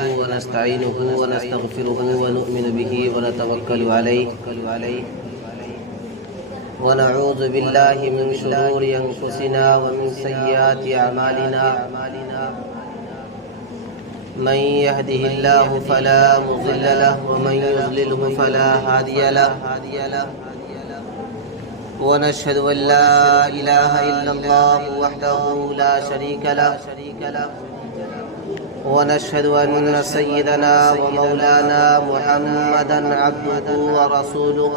ونستعينه ونستغفره ونؤمن به ونتوكل عليه ونعوذ بالله من شرور أنفسنا ومن سيئات أعمالنا من يهده الله فلا مضل له ومن يضلله فلا هادي له ونشهد أن لا إله إلا الله وحده لا شريك له ونشهد أن سيدنا ومولانا محمدا عبده ورسوله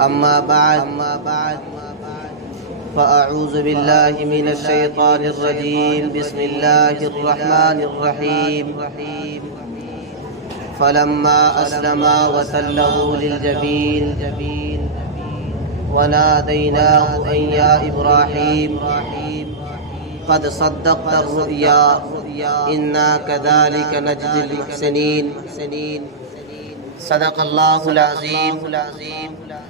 أما بعد فأعوذ بالله من الشيطان الرجيم بسم الله الرحمن الرحيم فلما أسلما وتله للجبين وناديناه أن يا إبراهيم قد صدقت الرؤيا إنا كذلك نجزي المحسنين صدق الله العظيم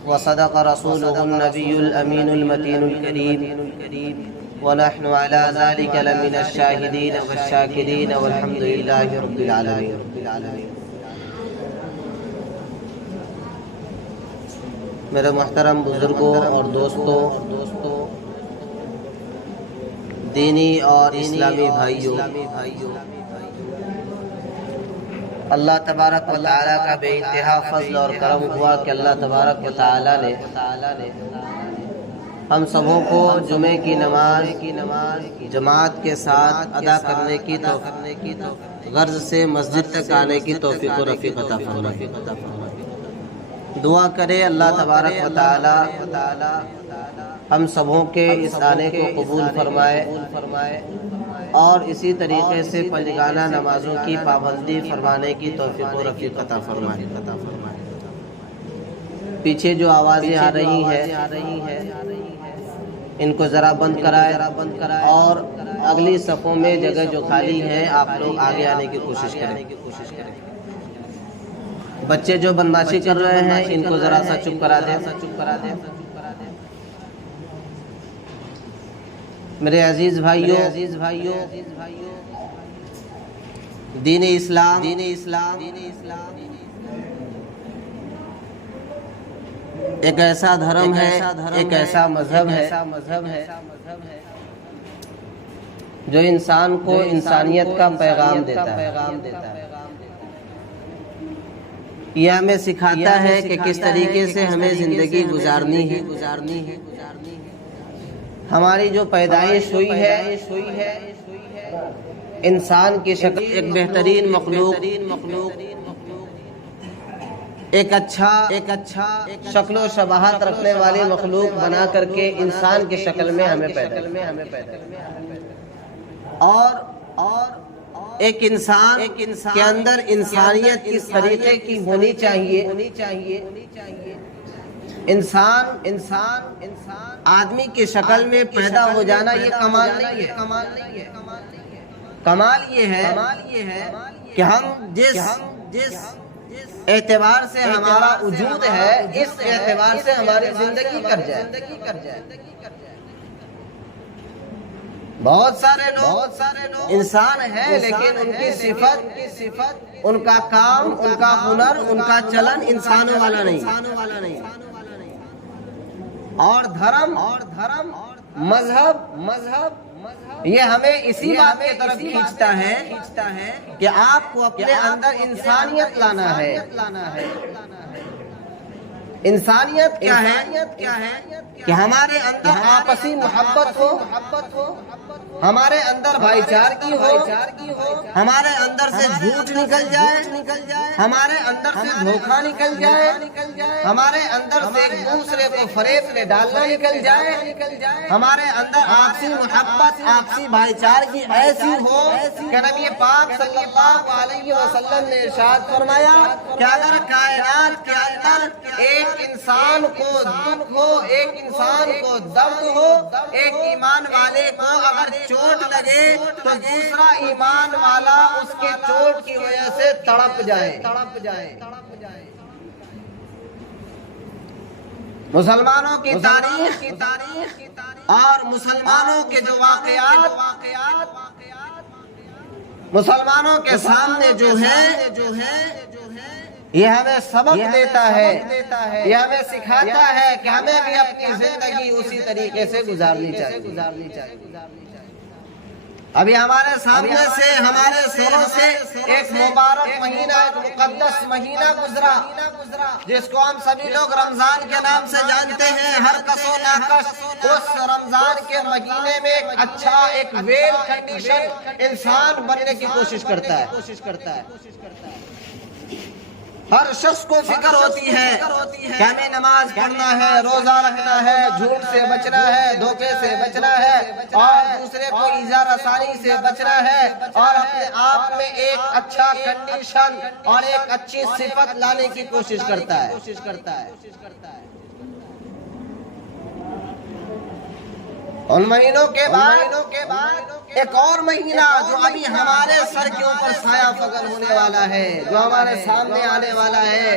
وصدق رسوله النبي الأمين المتين الكريم ونحن على ذلك لمن الشاهدين والشاكرين والحمد لله رب العالمين. میرے محترم بزرگوں اور دوستوں، دینی اور اسلامی بھائیوں، اللہ تبارک و تعالیٰ کا بے انتہا فضل اور کرم ہوا کہ اللہ تبارک و تعالیٰ نے ہم سبوں کو جمعے کی نماز جماعت کے ساتھ ادا کرنے کی غرض سے مسجد تک آنے کی توفیق و رفیق عطا فرمائے. دعا کرے اللہ تبارک و تعالیٰ ہم سبوں کے اس آنے کو قبول فرمائے اور اسی طریقے سے پنجگانہ نمازوں کی پابندی فرمانے کی توفیق و رفیق عطا فرمائے. پیچھے جو آوازیں آ رہی ہیں ان کو ذرا بند کرائے اور اگلی صفوں میں جگہ جو خالی ہیں آپ لوگ آگے آنے کی کوشش کریں. بچے جو بدمعاشی کر رہے ہیں ان کو ذرا سا چپ کرا دیں. میرے عزیز بھائیوں، دین اسلام ایک ایسا دھرم ہے، ایک ایسا مذہب ہے جو انسان کو انسانیت کا پیغام دیتا ہے. یہ ہمیں سکھاتا ہے کہ کس طریقے سے ہمیں زندگی گزارنی ہے. ہماری جو پیدائش ہوئی ہے انسان کی شکل ایک بہترین مخلوق، ایک اچھا شکل و شباہت رکھنے والی مخلوق بنا کر کے انسان کی شکل میں ہمیں پیدا اور ایک انسان کے اندر انسانیت کس طریقے کی ہونی چاہیے. انسان آدمی کی شکل میں پیدا ہو جانا یہ کمال نہیں ہے. کمال یہ ہے کہ ہم جس اعتبار سے ہمارا وجود ہے اس اعتبار سے ہماری زندگی کر جائے. بہت سارے لوگ انسان ہیں لیکن ان کی صفت، ان کا کام، ان کا ہنر، ان کا چلن انسانوں والا نہیں. اور دھرم مذہب یہ ہمیں اسی بات کی طرف کھینچتا ہے کہ آپ کو اپنے اندر انسانیت لانا ہے. انسانیت کیا ہے کہ ہمارے اندر آپسی محبت ہو، ہمارے اندر بھائی چارگی ہو، ہمارے اندر سے جھوٹ نکل جائے، ہمارے اندر سے دھوکہ نکل جائے، ہمارے اندر سے ایک دوسرے کو فریب میں ڈالنا نکل جائے، ہمارے اندر آپسی محبت، آپسی بھائی چارگی ایسی ہو کہ نبی پاک صلی اللہ علیہ وسلم نے ارشاد فرمایا کہ اگر کائنات کے اندر ایک انسان کو دکھ ہو، ایک انسان کو درد ہو، ایک ایمان والے کو اگر چوٹ لگے تو دوسرا ایمان والا اس کے چوٹ کی وجہ سے تڑپ جائے. مسلمانوں کی تاریخ اور مسلمانوں کے جو واقعات مسلمانوں کے سامنے جو ہے یہ ہمیں سبق دیتا ہے، یہ ہمیں سکھاتا ہے کہ ہمیں بھی اپنی زندگی اسی طریقے سے گزارنی چاہیے۔ ابھی ہمارے سامنے سے، ہمارے سروں سے ایک مبارک مہینہ، ایک مقدس مہینہ گزرا، جس کو ہم سبھی لوگ رمضان کے نام سے جانتے ہیں۔ ہر کس و ناکس اس رمضان کے مہینے میں ایک اچھا، ایک ویل کنڈیشن انسان بننے کی کوشش کرتا ہے۔ ہر شخص کو فکر ہوتی ہے کہ ہمیں نماز پڑھنا ہے، روزہ رکھنا ہے، جھوٹ سے بچنا ہے، دھوکے سے بچنا ہے، اور دوسرے کو ایذا رسانی سے بچنا ہے، اور اپنے آپ میں ایک اچھا کنڈیشن اور ایک اچھی صفت لانے کی کوشش کرتا ہے۔ ان مہینوں کے بعد ایک اور مہینہ جو ابھی ہمارے سر کے اوپر سایہ فگن ہونے والا ہے، جو ہمارے سامنے آنے والا ہے،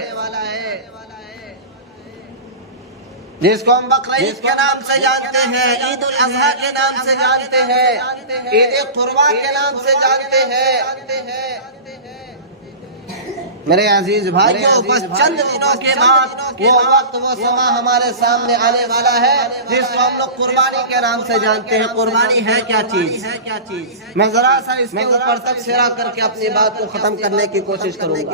جس کو ہم بقرعید کے نام سے جانتے ہیں، عید الاضحیٰ کے نام سے جانتے ہیں، عید قرباں کے نام سے جانتے ہیں۔ میرے عزیز بھائیوں، بس چند دنوں کے بعد وہ وقت، وہ سما ہمارے سامنے آنے والا ہے جس کو ہم لوگ قربانی کے نام سے جانتے ہیں۔ قربانی ہے کیا چیز؟ میں ذرا سا اس کے اوپر تبصرہ کر کے اپنی بات کو ختم کرنے کی کوشش کروں گا۔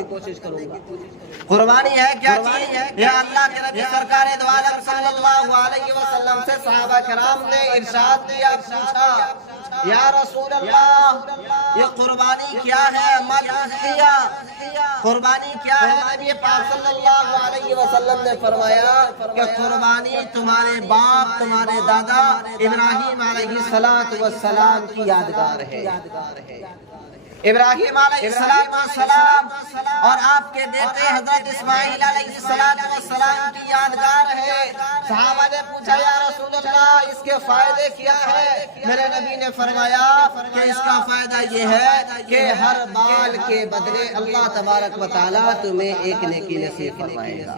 قربانی ہے کیا چیز؟ یہ اللہ کے نبی سرکار دو عالم صلی اللہ علیہ وسلم سے صحابہ کرام نے ارشاد کیا، پوچھا یا رسول اللہ یہ قربانی کیا ہے؟ قربانی کیا ہے؟ نبی پاک صلی اللہ علیہ وسلم نے فرمایا کہ قربانی تمہارے باپ، تمہارے دادا ابراہیم علیہ السلام کی یادگار ہے۔ ابراہیم علیہ السلام اور آپ کے بیٹے حضرت اسماعیل علیہ السلام کی یادگار ہے۔ صحابہ نے پوچھا یا رسول اللہ اس کے فائدے کیا ہے؟ میرے نبی نے فرمایا کہ اس کا فائدہ یہ ہے کہ ہر بال کے بدلے اللہ تبارک و تعالیٰ تمہیں ایک نیکی نصیب فرمائے گا۔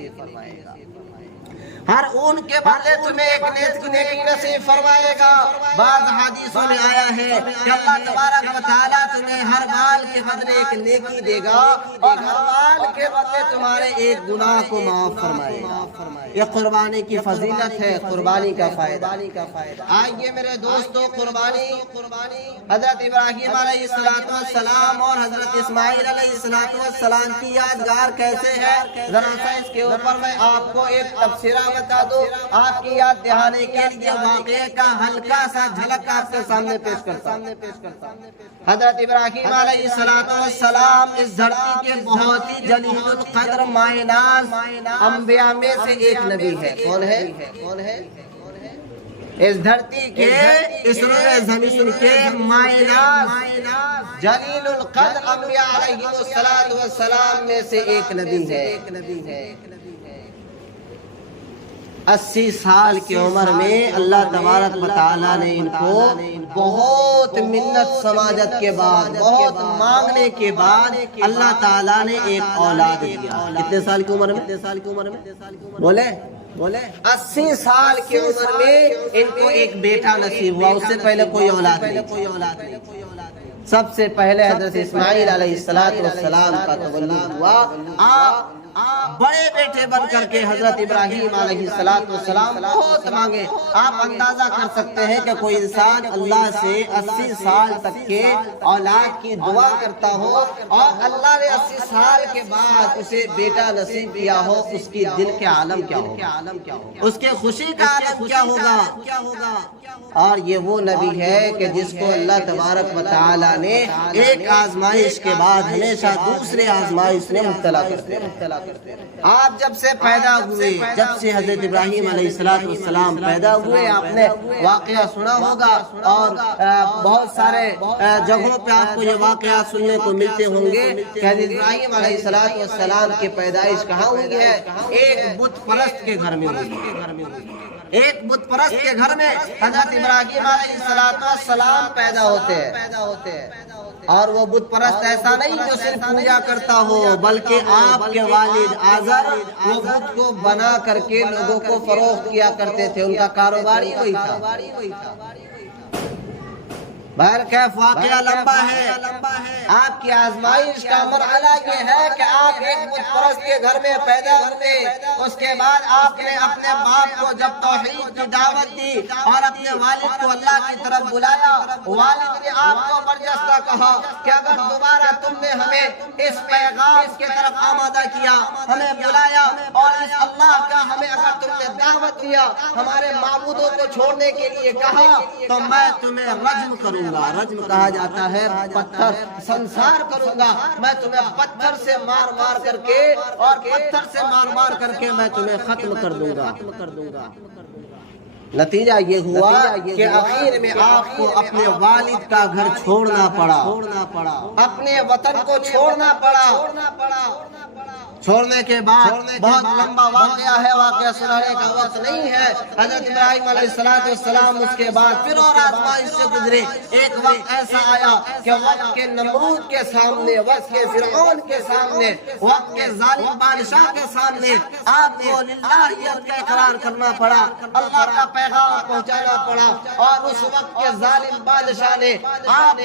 ہر اون کے بدلے تمہیں ایک نیکی نصیب فرمائے گا۔ بعض حدیثوں میں آیا ہے کہ اللہ تبارک و تعالیٰ تمہیں ہر بال کے بدلے ایک نیکی دے گا اور ہر بال کے بدلے تمہارے ایک گناہ کو معاف فرمائے گا۔ یہ قربانی کی فضیلت ہے، قربانی کا فائدہ۔ آئیے میرے دوستو، قربانی حضرت ابراہیم علیہ السلام اور حضرت اسماعیل علیہ السلام کی یادگار کیسے ہے؟ ذرا سا اس کے اوپر میں آپ کو ایک تبصرہ بتا دو، آپ کی یاد دہانے کے لیے واقعے کا ہلکا سا جھلک آپ کے سامنے پیش کرتا ہوں۔ حضرت ابراہیم علیہ السلام اس دھرتی کے بہت ہی جلیل القدر مائع ناز انبیاء میں سے ایک نبی ہے۔ کون ہے؟ اس دھرتی کے، اس روئے زمین کے مائع ناز جلیل القدر انبیاء علیہ السلام میں سے ایک نبی ہے۔ 80 سال کی عمر میں اللہ تبارک و تعالیٰ نے ان کو بہت منت سماجت کے بعد، بہت مانگنے کے بعد اللہ تعالیٰ نے ایک اولاد دیا۔ کتنے سال کی عمر میں؟ بولے 80 سال کی عمر میں ان کو ایک بیٹا نصیب ہوا۔ اس سے پہلے کوئی اولاد نہیں۔ سب سے پہلے حضرت اسماعیل علیہ السلام کا تولد ہوا۔ بڑے بیٹے بن کر کے حضرت ابراہیم علیہ السلام بہت مانگے۔ آپ اندازہ کر سکتے ہیں کہ کوئی انسان اللہ سے 80 سال تک کے اولاد کی دعا کرتا ہو اور اللہ نے 80 سال کے بعد اسے بیٹا نصیب کیا ہو، اس کی دل کے عالم کیا ہوگا، اس کے خوشی کا عالم کیا ہوگا۔ اور یہ وہ نبی ہے کہ جس کو اللہ تبارک و تعالیٰ نے ایک آزمائش کے بعد ہمیشہ دوسرے آزمائش میں مبتلا کرتے ہیں۔ آپ جب سے پیدا ہوئے، جب سے حضرت ابراہیم علیہ السلام پیدا ہوئے، آپ نے واقعہ سنا ہوگا اور بہت سارے جگہوں پہ آپ کو یہ واقعات سننے کو ملتے ہوں گے کہ حضرت ابراہیم علیہ السلام کی پیدائش کہاں ہوئی ہے؟ ایک بت پرست کے گھر میں ہوئی۔ ایک بت پرست کے گھر میں حضرت ابراہیم علیہ السلام پیدا ہوتے ہیں۔ اور وہ بت پرست ایسا نہیں جو صرف پوجا کرتا ہو، بلکہ آپ کے والد آزر وہ بت کو بنا کر کے لوگوں کو فروخت کیا کرتے تھے، ان کا کاروبار ہی وہی تھا۔ بہرکیف واقعہ لمبا ہے، آپ کی آزمائش کا مرحلہ یہ ہے کہ آپ ایک بت پرست کے گھر میں پیدا ہوئے، اس کے بعد آپ نے اپنے باپ کو جب توحید کی دعوت دی اور اپنے والد کو اللہ کی طرف بلایا، والد نے آپ کو برجستہ کہا کہ اگر دوبارہ تم نے ہمیں اس پیغام کی طرف آمادہ کیا، ہمیں بلایا اور اس اللہ کا ہمیں اگر تم نے دعوت دیا، ہمارے معبودوں کو چھوڑنے کے لیے کہا، تو میں تمہیں رجم کروں گا۔ رجم کہا جاتا ہے پتھر، سنسار کروں گا، میں تمہیں پتھر سے مار مار کر کے اور پتھر سے مار مار کر کے میں تمہیں ختم کر دوں گا۔ نتیجہ یہ ہوا کہ آخر میں آپ کو اپنے والد کا گھر چھوڑنا پڑا، اپنے وطن کو چھوڑنا پڑا۔ چھوڑنے کے بعد بہت لمبا واقعہ ہے، واقعہ سنانے کا وقت نہیں ہے۔ حضرت ابراہیم علیہ السلام اس کے بعد پھر اور آزمائش سے گزرے۔ ایک وقت ایسا آیا کہ وقت کے نمرود کے سامنے، وقت کے فرعون کے سامنے، وقت کے ظالم بادشاہ کے سامنے آپ کو للہیت کا اقرار کرنا پڑا، اللہ کا پیغام پہنچانا پڑا۔ اور اس وقت کے ظالم بادشاہ نے آپ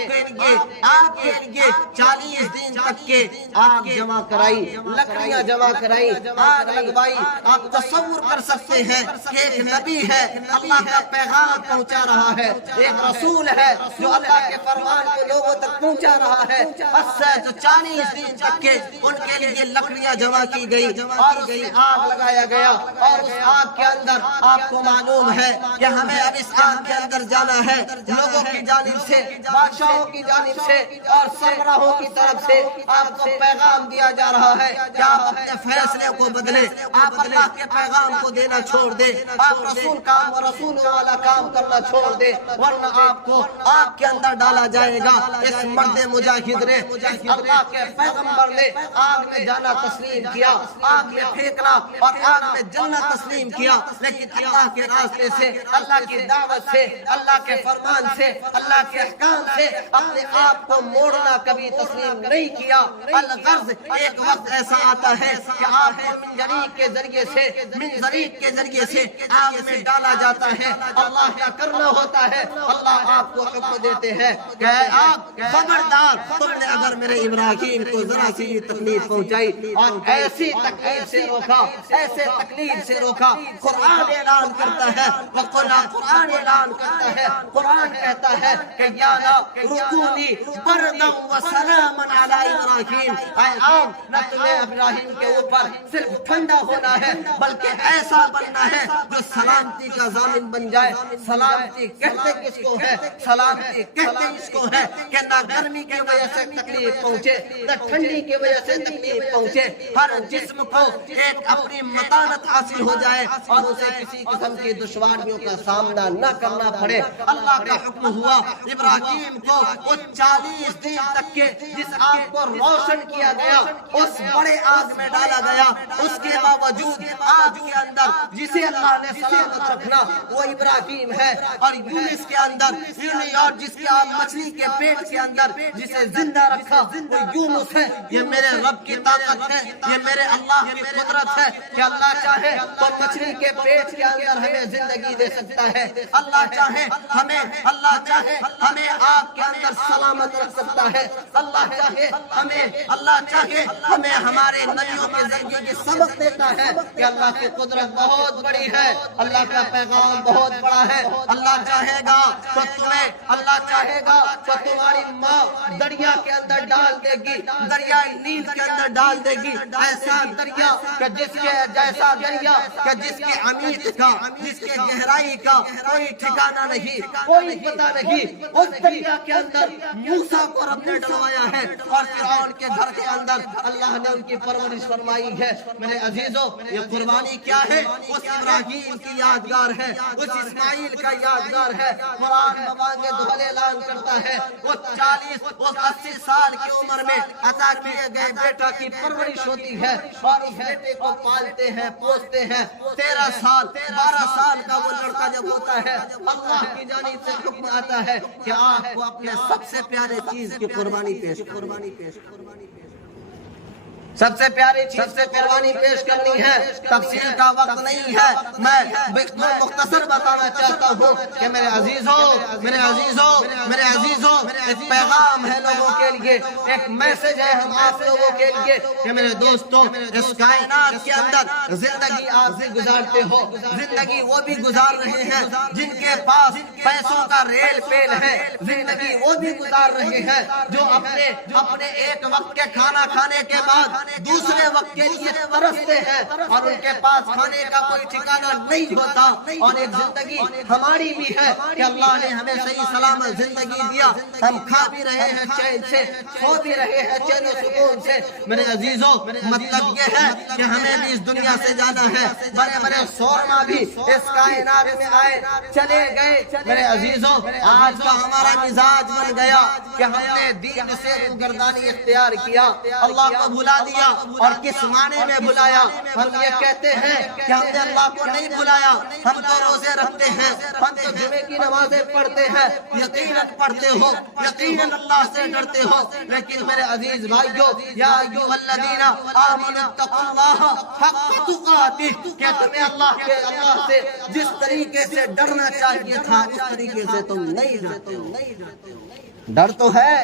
کے لیے 40 دن تک کے آگ جمع کرائی، لکڑیاں جمع کرائی، آگ لگوائی۔ آپ تصور کر سکتے ہیں کہ ایک نبی ہے، اللہ کا پیغام پہنچا رہا ہے، ایک رسول ہے جو اللہ کے فرمان کو لوگوں تک پہنچا رہا ہے، بس 40 دن تک کے ان کے لیے لکڑیاں جمع کی گئی اور اس میں آگ لگایا گیا۔ اور اس آگ کے اندر آپ کو معلوم ہے کہ ہمیں اب اس آگ کے اندر جانا ہے، لوگوں کی جانب سے، بادشاہوں کی جانب سے اور سربراہوں کی طرف سے آپ کو پیغام دیا جا رہا ہے کہ آپ اپنے فیصلے کو بدلیں، آپ اللہ کے پیغام کو دینا چھوڑ دیں، آپ رسولوں والا کام کرنا چھوڑ دیں، ورنہ آپ کو آگ کے اندر ڈالا جائے گا۔ اس مرد مجاہد نے، اس اللہ کے پیغمبر نے آگ میں جانا تسلیم کیا، آگ میں پھینکنا اور آگ میں جلنا تسلیم کیا، لیکن اللہ کے راستے سے، اللہ کی دعوت سے، اللہ کے فرمان سے، اللہ کے احکام سے اپنے آپ کو موڑنا کبھی تسلیم نہیں کیا۔ الغرض ایک وقت ایسا آتا ہے کہ آپ کو منجنیق کے ذریعے سے آگ میں ڈالا جاتا ہے، اللہ کا کرنا ہوتا ہے۔ اللہ آپ کو حکم دیتے ہیں کہ اے آگ خبردار، تم نے اگر میرے ابراہیم کو ذرا سی بھی تکلیف پہنچائی اور ایسی تکلیف سے روکا، ایسے تکلیف سے روکا، قرآن اعلان کرتا ہے، قرآن اعلان کرتا ہے، قرآن کہتا ہے کہ یا رکونی بردم و سلام علی ابراہیم، اے آگ نہ تمہیں ابراہیم کے اوپر صرف ٹھنڈا ہونا ہے بلکہ ایسا بننا ہے جو سلامتی کا ضامن بن جائے۔ سلامتی کہتے کس کو ہے؟ سلامتی کہتے اس کو ہے کہ نہ گرمی کی وجہ سے تکلیف پہنچے، نہ ٹھنڈی کی وجہ سے تکلیف پہنچے، ہر جسم کو ایک اپنی متانت حاصل ہو جائے اور اسے کسی قسم کی دشواریوں کا سامنا نہ کرنا پڑے۔ اللہ کا حکم ہوا ابراہیم کو اس 40 دن تک کے جس آگ کو روشن کیا گیا، اس بڑے آگ میں ڈالا گیا، اس کے باوجود آگ کے اندر جسے اللہ نے سلامت رکھنا وہ ابراہیم ہے، اور یونس کے اندر اور جس کے مچھلی کے پیٹ کے اندر جسے زندہ رکھا وہ یونس ہے۔ یہ میرے رب کی طاقت ہے، یہ میرے اللہ کی قدرت ہے کہ اللہ چاہے تو مچھلی کے پیٹ کے اندر ہمیں زندگی دے سکتا ہے، اللہ چاہے ہمیں آگ کے اندر سلامت رکھ سکتا ہے، اللہ چاہے ہمیں ہمارے نبیوں کے ذریعے کی سبق دیتا ہے کہ اللہ کی قدرت بہت بڑی ہے، اللہ کا پیغام بہت بڑا ہے۔ اللہ چاہے گا تو تمہاری ماں دریا کے اندر ڈال دے گی، دریائے نیل کے اندر ڈال دے گی، ایسا دریا کہ جس کے عمیق کا، جس کے گہرائی کا کوئی ٹھکانہ نہیں، کوئی پتہ نہیں۔ اس دریا کے اندر موسیٰ کو رب نے ڈلوایا ہے اور فرعون کے گھر کے اندر اللہ نے ان کی پرورش فرمائی ہے۔ میرے عزیزو، یہ قربانی کیا ہے؟ اس ابراہیم کی یادگار ہے، اس اسماعیل کا یادگار ہے۔ قرآن مبانگے دھولے اعلان کرتا ہے وہ 80 سال کی عمر میں عطا کیے گئے بیٹا کی پرورش ہوتی ہے اور اس بیٹے کو پالتے ہیں، پوستے ہیں۔ 13 سال 12 سال کا وہ لڑکا جب ہوتا ہے، اللہ کی جانب سے حکم آتا ہے کہ آپ کو اپنے سب سے پیارے چیز کی قربانی پیش سب سے پیاری چیز سے قربانی پیش کرنی ہے، تفصیل کا وقت نہیں ہے، میں مختصر بتانا چاہتا ہوں کہ میرے عزیزوں ایک پیغام ہے لوگوں کے لیے، ایک میسج ہے ہم آپ لوگوں کے لیے کہ میرے دوستوں، اس کائنات کے اندر زندگی آپ بھی گزارتے ہو، زندگی وہ بھی گزار رہے ہیں جن کے پاس پیسوں کا ریل پیل ہے، زندگی وہ بھی گزار رہے ہیں جو اپنے ایک وقت کے کھانا کھانے کے بعد دوسرے وقت کے لیے ترستے ہیں اور ان کے پاس کھانے کا کوئی ٹھکانہ نہیں ہوتا۔ اور ایک زندگی ہماری بھی ہے کہ اللہ نے ہمیں صحیح سلامت زندگی دیا، ہم کھا بھی رہے ہیں چین سے، سو بھی رہے ہیں چین و سکون سے۔ میرے عزیزوں، مطلب یہ ہے کہ ہمیں بھی اس دنیا سے جانا ہے، بڑے بڑے سورما بھی اس کائنات میں آئے چلے گئے۔ میرے عزیزوں، آج کا ہمارا مزاج بن گیا کہ ہم نے دین سے روگردانی اختیار کیا، اللہ کو بھلا دیا۔ اور کس معنی میں بلایا؟ ہم یہ کہتے ہیں کہ ہم نے اللہ کو نہیں بلایا، ہم تو روزے رکھتے ہیں، ہم تو جمعے کی نمازیں پڑھتے ہیں، یقیناً پڑھتے ہو، یقیناً اللہ سے ڈرتے ہو، لیکن میرے عزیز بھائیو، یا ایھا الذین آمنوا اتقوا اللہ حق تقاتہ، کہ تمہیں اللہ سے جس طریقے سے ڈرنا چاہیے تھا اس طریقے سے تم نہیں ڈرتے ہو۔ ڈر تو ہے،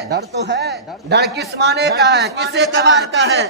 ڈر کس معنی کا ہے، کس اعتبار کا ہے؟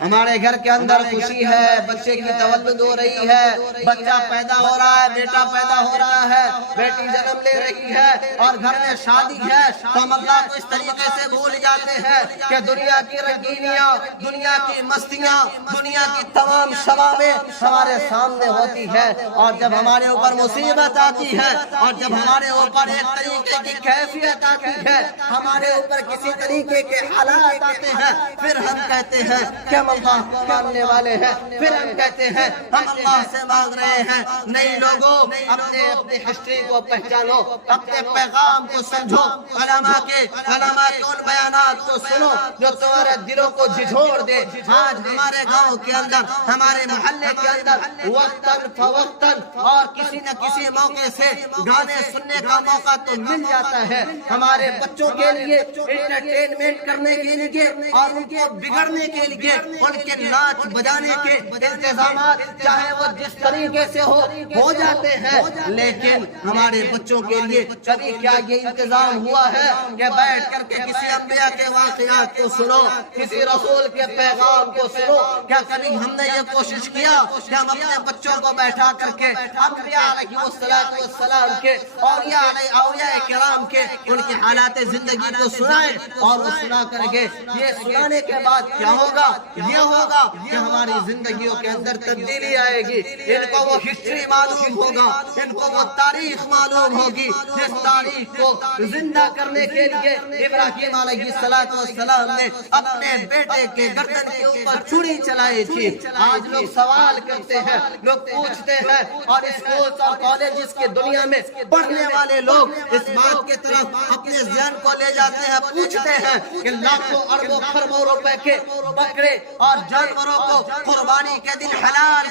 ہمارے گھر کے اندر خوشی ہے، بچے کی تولد ہو رہی ہے، بچہ پیدا ہو رہا ہے، بیٹا پیدا ہو رہا ہے، بیٹی جنم لے رہی ہے اور گھر میں شادی ہے، تو ہم اللہ کو اس طریقے سے بھول جاتے ہیں کہ دنیا کی رنگینیاں، دنیا کی مستیاں، دنیا کی تمام شبابیں ہمارے سامنے ہوتی ہے، اور جب ہمارے اوپر مصیبت آتی ہے اور جب ہمارے اوپر ایک طریقے کی کیفیت آتی ہے، ہمارے اوپر کسی طریقے کے حالات آتے ہیں، پھر ہم کہتے ہیں کہ ہم اللہ کو ماننے والے ہیں، پھر ہم کہتے ہیں ہم اللہ سے مانگ رہے ہیں۔ نہیں لوگوں، اپنی ہسٹری کو پہچانو، اپنے پیغام کو سمجھو، علماء کے ان بیانات کو سنو جو تمہارے دلوں کو جھنجھوڑ دے۔ آج ہمارے گاؤں کے اندر، ہمارے محلے کے اندر وقتاً فوقتاً اور کسی نہ کسی موقع سے گانے سننے کا موقع تو مل جاتا ہے، ہمارے بچوں کے لیے انٹرٹینمنٹ کرنے کے لیے اور ان کو بگڑنے کے لیے ان کے ناچ بجانے کے انتظامات چاہے وہ جس طریقے سے ہو جاتے ہیں، لیکن ہمارے بچوں کے لیے کبھی کیا یہ انتظام ہوا ہے کہ بیٹھ کر کے کسی انبیاء کے واقعات کو سنو، کسی رسول کے پیغام کو سنو؟ کیا کبھی ہم نے یہ کوشش کیا کہ ہم اپنے بچوں کو بیٹھا کر کے انبیاء علیہ السلام کے اولیاء کرام کے ان کے حالات زندگی کو سنائیں، اور وہ سنا کر کے یہ سنانے کے بعد کیا ہوگا؟ یہ ہوگا کہ ہماری زندگیوں کے اندر تبدیلی آئے گی، ان کو وہ ہسٹری معلوم ہوگا، ان کو وہ تاریخ معلوم ہوگی جس تاریخ کو زندہ کرنے کے لیے ابراہیم علیہ السلام نے اپنے بیٹے کے گردن کے اوپر چھری چلائی تھی۔ آج لوگ سوال کرتے ہیں، لوگ پوچھتے ہیں، اور اسکول اور کالجز کی دنیا میں پڑھنے والے لوگ اس بات کی طرف اپنے ذہن کو لے جاتے ہیں، پوچھتے ہیں کہ لاکھوں اربوں خربوں روپے کے بکرے اور جانوروں کو قربانی کے دن حلال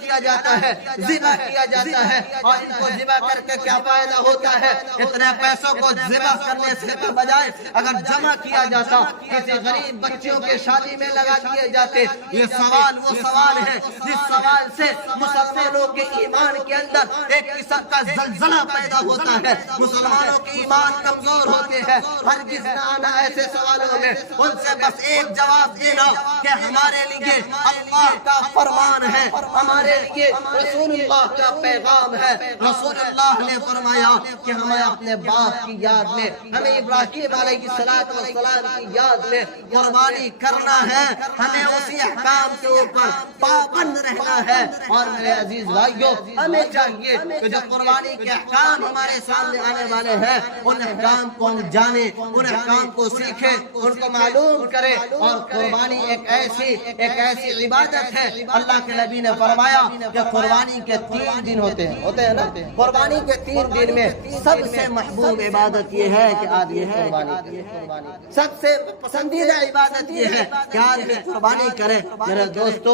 کیا جاتا ہے، ذبح کیا جاتا ہے، اور ان کو ذبح کر کے کیا فائدہ ہوتا ہے؟ اتنے پیسوں کو ذبح کرنے سے بجائے اگر جمع کیا جاتا، کسی غریب بچیوں کے شادی میں لگا دیے جاتے۔ یہ سوال وہ سوال ہے جس سوال سے مسلمانوں کے ایمان کے اندر ایک قسم کا زلزلہ پیدا ہوتا ہے، مسلمانوں کے ایمان کمزور ہوتے ہیں۔ ہرگز نہ آنا ایسے سوالوں میں، ان سے بس ایک جواب دینا کہ ہمارے لیے اللہ کا فرمان ہے، ہمارے لیے رسول اللہ کا پیغام ہے۔ رسول اللہ نے فرمایا کہ ہمیں اپنے باپ کی یاد میں، ہمیں ابراہیم علیہ السلام کی یاد میں قربانی کرنا ہے، ہمیں اسی احکام کے اوپر پابند رہنا ہے۔ اور میرے عزیز بھائیوں، ہمیں چاہیے کہ جو قربانی کے احکام ہمارے سامنے آنے والے ہیں، ان احکام کو ہم جانیں، ان احکام کو سیکھیں، ان کو معلوم کریں۔ اور قربانی ایک ایسی عبادت ہے، اللہ کے نبی نے فرمایا کہ قربانی کے 3 دن ہوتے ہیں نا، قربانی کے 3 دن میں سب سے محبوب عبادت یہ ہے کہ آدمی سب سے پسندیدہ عبادت یہ ہے کہ آدمی قربانی کرے۔ میرے دوستو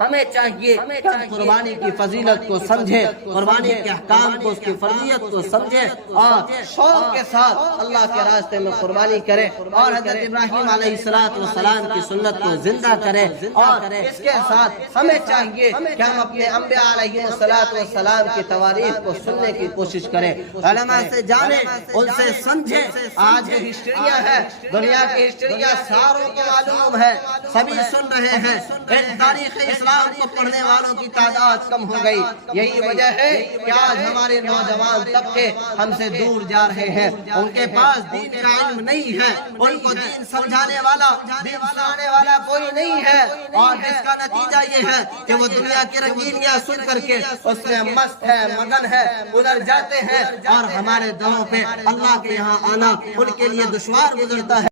ہمیں چاہیے کہ ہم قربانی کی فضیلت کو سمجھے، قربانی کے احکام کو، اس کی فرضیت کو سمجھے اور شوق کے ساتھ اللہ کے راستے میں قربانی کرے اور حضرت ابراہیم علیہ السلام کی سنت کو زندہ کرے۔ اور اس کے ساتھ ہمیں چاہیے کہ ہم اپنے انبیاء علیہ السلام کی تواریخ کو سننے کی کوشش کریں، علماء سے جانیں، ان سے سمجھیں۔ آج ہسٹریاں ہے، دنیا کی ہسٹریاں ساروں کو معلوم ہے، سبھی سن رہے ہیں، ان تاریخ اسلام کو پڑھنے والوں کی تعداد کم ہو گئی۔ یہی وجہ ہے کہ آج ہمارے نوجوان طبقے ہم سے دور جا رہے ہیں، ان کے پاس دین کا علم نہیں ہے، ان کو دین سمجھانے والا، دین سنانے والا کوئی نہیں ہے، اور جس کا نتیجہ یہ ہے کہ وہ دنیا کی رنگینیاں سن کر کے اس میں مست ہے، مگن ہے، ادھر جاتے ہیں، اور ہمارے دلوں پہ اللہ کے یہاں آنا ان کے لیے دشوار گزرتا ہے۔